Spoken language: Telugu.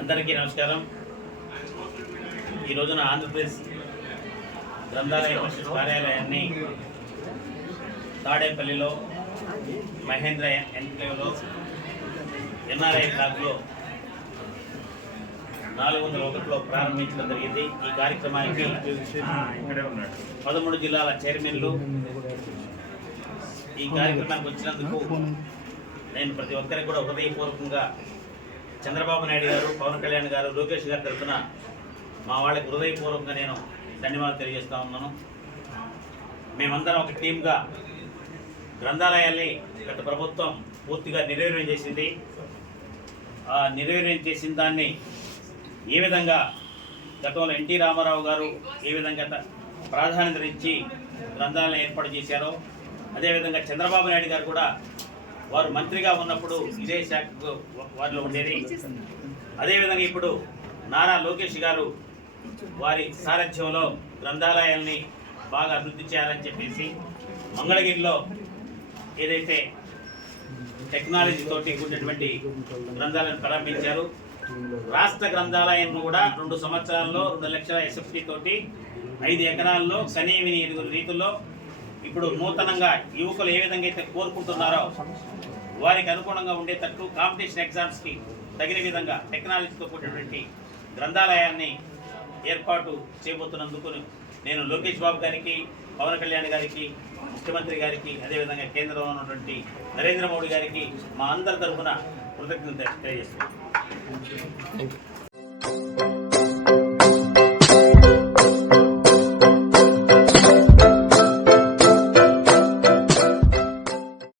అందరికీ నమస్కారం. ఈ రోజున ఆంధ్రప్రదేశ్ గ్రంథాలయ పరిషత్ కార్యాలయాన్ని తాడేపల్లిలో మహేంద్ర ఎన్క్లేవ్లో ఎన్ఆర్ఐ బ్లాక్లో 401లో ప్రారంభించడం జరిగింది. ఈ కార్యక్రమానికి 13 జిల్లాల చైర్మన్లు ఈ కార్యక్రమానికి వచ్చినందుకు నేను ప్రతి ఒక్కరికి కూడా హృదయపూర్వకంగా చంద్రబాబు నాయుడు గారు, పవన్ కళ్యాణ్ గారు, లోకేష్ గారి తరఫున మా వాళ్ళకి హృదయపూర్వకంగా నేను ధన్యవాదాలు తెలియజేస్తూ ఉన్నాను. మేమందరం ఒక టీమ్గా గ్రంథాలయాల్ని గత ప్రభుత్వం పూర్తిగా నిర్వీర్యం చేసింది. ఆ నిర్వీర్యం చేసిన దాన్ని ఏ విధంగా గతంలో ఎన్టీ రామారావు గారు ఏ విధంగా ప్రాధాన్యత ఇచ్చి గ్రంథాలయం ఏర్పాటు చేశారో, అదేవిధంగా చంద్రబాబు నాయుడు గారు కూడా వారు మంత్రిగా ఉన్నప్పుడు ఇదే శాఖకు వారిలో ఉండేది. అదేవిధంగా ఇప్పుడు నారా లోకేష్ గారు వారి సారథ్యంలో గ్రంథాలయాల్ని బాగా అభివృద్ధి చేయాలని చెప్పేసి మంగళగిరిలో ఏదైతే టెక్నాలజీ తోటి కూడినటువంటి గ్రంథాలయాన్ని ప్రారంభించారు. రాష్ట్ర గ్రంథాలయం కూడా 2 సంవత్సరాల్లో 2 లక్షల ఎస్ఎఫ్టీ తోటి 5 ఎకరాల్లో కనీవిని ఎదుగురు రీతుల్లో ఇప్పుడు నూతనంగా యువకులు ఏ విధంగా అయితే కోరుకుంటున్నారో వారికి అనుగుణంగా ఉండేటట్టు కాంపిటీషన్ ఎగ్జామ్స్కి తగిన విధంగా టెక్నాలజీతో కూడినటువంటి గ్రంథాలయాన్ని ఏర్పాటు చేయబోతున్నందుకు నేను లోకేష్ బాబు గారికి, పవన్ కళ్యాణ్ గారికి, ముఖ్యమంత్రి గారికి, అదేవిధంగా కేంద్రంలో ఉన్నటువంటి నరేంద్ర మోడీ గారికి మా అందరి తరఫున కృతజ్ఞత తెలియజేస్తున్నాను.